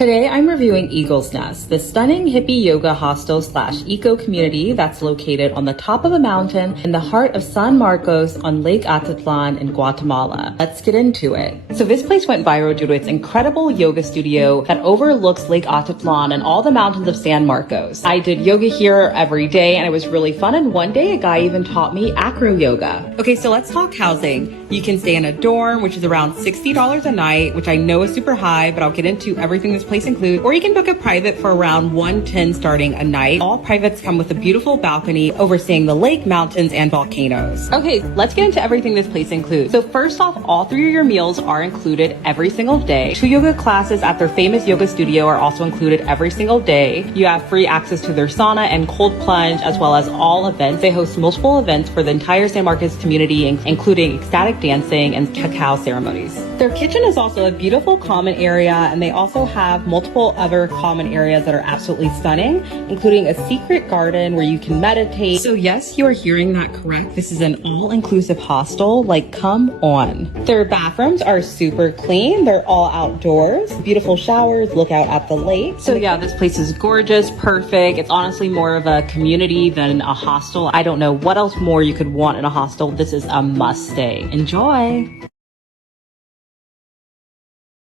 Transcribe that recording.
Today I'm reviewing Eagle's Nest, the stunning hippie yoga hostel slash eco community that's located on the top of a mountain in the heart of San Marcos on Lake Atitlan in Guatemala. Let's get into it. So this place went viral due to its incredible yoga studio that overlooks Lake Atitlan and all the mountains of San Marcos. I did yoga here every day and it was really fun, and one day a guy even taught me acro yoga. Okay, so let's talk housing. You can stay in a dorm, which is around $60 a night, which I know is super high, but I'll get into everything this place includes. Or you can book a private for around $110 starting a night. All privates come with a beautiful balcony overseeing the lake, mountains, and volcanoes. Okay, let's get into everything this place includes. So first off, all 3 of your meals are included every single day. 2 yoga classes at their famous yoga studio are also included every single day. You have free access to their sauna and cold plunge, as well as all events. They host multiple events for the entire San Marcos community, including ecstatic dancing and cacao ceremonies. Their kitchen is also a beautiful common area, and they also have multiple other common areas that are absolutely stunning, including a secret garden where you can meditate. So yes, you are hearing that correct. This is an all-inclusive hostel. Like, come on. Their bathrooms are super clean. They're all outdoors. Beautiful showers, look out at the lake. So yeah, this place is gorgeous, perfect. It's honestly more of a community than a hostel. I don't know what else more you could want in a hostel. This is a must stay. Enjoy.